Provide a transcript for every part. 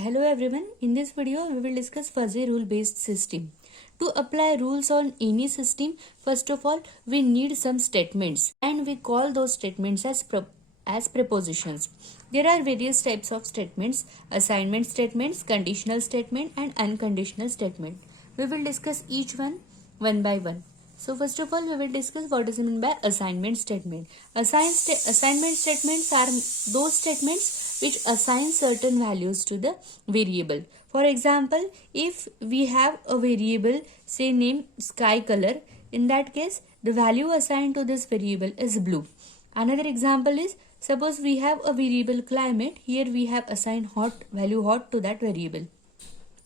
Hello everyone, in this video we will discuss fuzzy rule based system. To apply rules on any system, first of all we need some statements and we call those statements as prepositions. There are various types of statements: assignment statements, conditional statement and unconditional statement. We will discuss each one by one. So first of all we will discuss what is meant by assignment statement. Assignment statements are those statements which assign certain values to the variable. For example, if we have a variable say named sky color, in that case the value assigned to this variable is blue. Another example is, suppose we have a variable climate, here we have assigned value hot to that variable.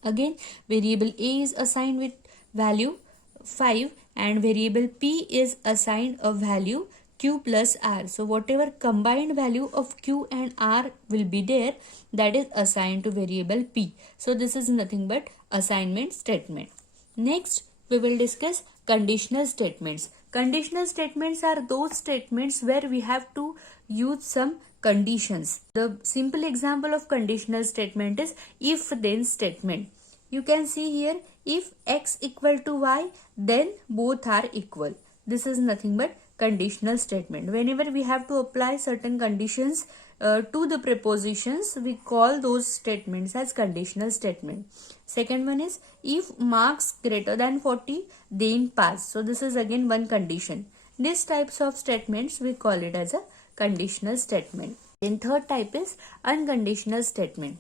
Again, variable A is assigned with value 5 and variable P is assigned a value Q plus R. So whatever combined value of Q and R will be there, that is assigned to variable P. So this is nothing but assignment statement. Next, we will discuss conditional statements. Conditional statements are those statements where we have to use some conditions. The simple example of conditional statement is if then statement. You can see here, if x equal to y, then both are equal. This is nothing but conditional statement. Whenever we have to apply certain conditions to the prepositions, we call those statements as conditional statement. Second one is, if marks greater than 40, then pass. So this is again one condition. These types of statements we call it as a conditional statement. Then third type is unconditional statement.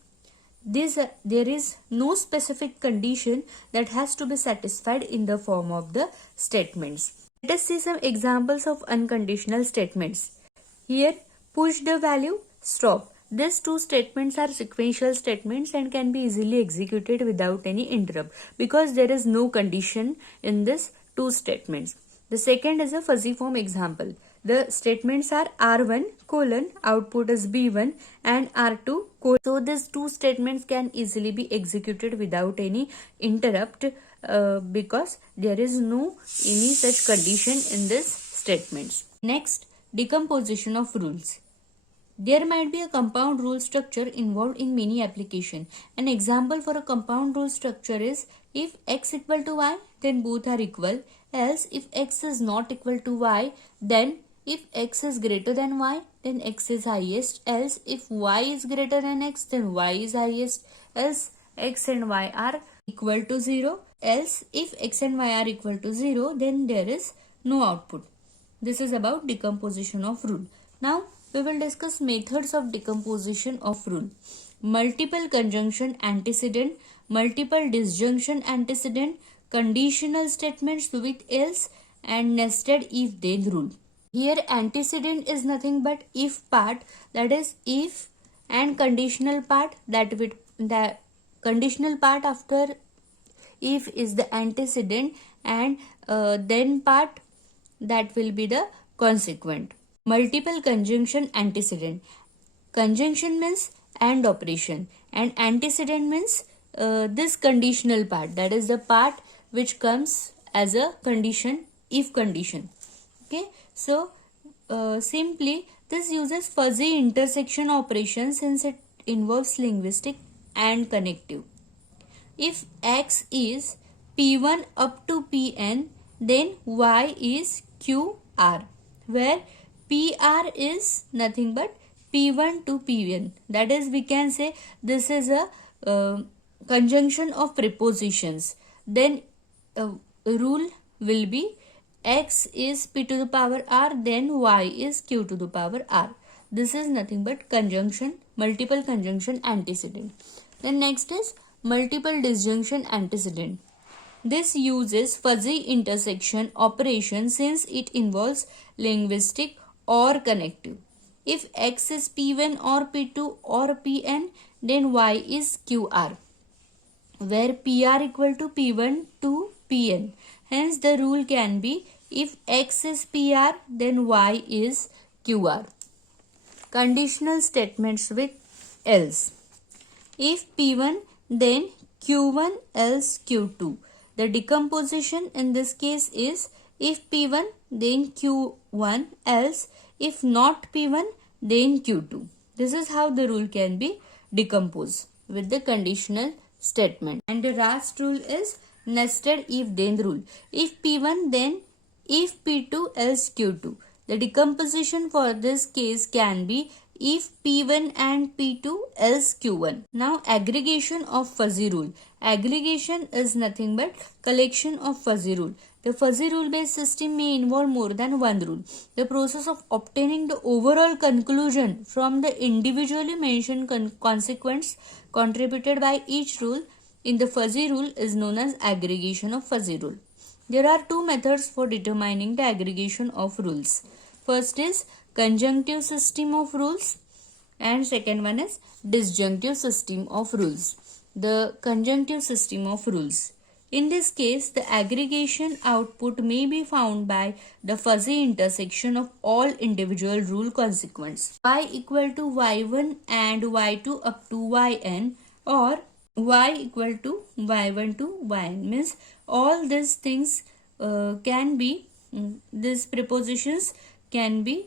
There is no specific condition that has to be satisfied in the form of the statements. Let us see some examples of unconditional statements. Here, push the value, stop. These two statements are sequential statements and can be easily executed without any interrupt because there is no condition in these two statements. The second is a fuzzy form example. The statements are R1 colon output is B1 and R2 colon. So these two statements can easily be executed without any interrupt because there is no any such condition in these statements. Next, decomposition of rules. There might be a compound rule structure involved in many applications. An example for a compound rule structure is, if x equal to y, then both are equal. Else, if x is not equal to y, then if x is greater than y, then x is highest. Else, if y is greater than x, then y is highest. Else, x and y are equal to 0. Else, if x and y are equal to 0, then there is no output. This is about decomposition of rule. Now, we will discuss methods of decomposition of rule. Multiple conjunction antecedent, multiple disjunction antecedent, conditional statements with else, and nested if then rule. Here antecedent is nothing but if part, that is if, and conditional part, that with the conditional part after if is the antecedent, and then part, that will be the consequent. Multiple conjunction antecedent. Conjunction means and operation, and antecedent means this conditional part, that is the part which comes as a condition, if condition. Okay, so simply this uses fuzzy intersection operation since it involves linguistic and connective. If x is p1 up to pn, then y is qr, where pr is nothing but p1 to pn. That is, we can say this is a conjunction of prepositions. Then rule will be x is p to the power r, then y is q to the power r. This is nothing but conjunction, multiple conjunction antecedent. Then next is multiple disjunction antecedent. This uses fuzzy intersection operation since it involves linguistic or connective. If x is p1 or p2 or pn, then y is qr, where pr equal to p1 to pn. Hence the rule can be, if x is pr, then y is qr. Conditional statements with else. If p1, then q1 else q2. The decomposition in this case is, if p1, then q1, else if not p1, then q2. This is how the rule can be decomposed. with the conditional statement. And the last rule is nested if then rule. If P1 then if P2 else Q2. The decomposition for this case can be if P1 and P2 else Q1. Now aggregation of fuzzy rule. Aggregation is nothing but collection of fuzzy rule. The fuzzy rule based system may involve more than one rule. The process of obtaining the overall conclusion from the individually mentioned consequence contributed by each rule in the fuzzy rule is known as aggregation of fuzzy rule. There are two methods for determining the aggregation of rules. First is conjunctive system of rules and second one is disjunctive system of rules. The conjunctive system of rules. In this case, the aggregation output may be found by the fuzzy intersection of all individual rule consequences. Y equal to y1 and y2 up to yn, or y equal to y1 to yn, means all these things can be, these prepositions can be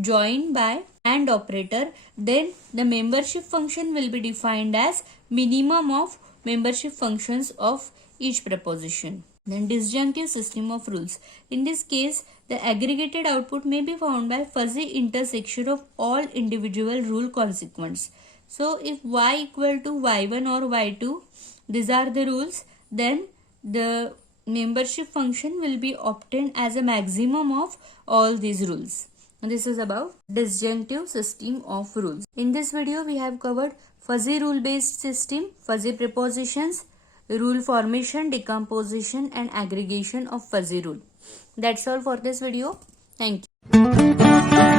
joined by AND operator. Then the membership function will be defined as minimum of membership functions of each preposition. Then disjunctive system of rules. In this case, the aggregated output may be found by fuzzy intersection of all individual rule consequences. So if y equal to y1 or y2, these are the rules, then the membership function will be obtained as a maximum of all these rules. This is about disjunctive system of rules. In this video, we have covered fuzzy rule based system, fuzzy prepositions, rule formation, decomposition and aggregation of fuzzy rule. That's all for this video. Thank you.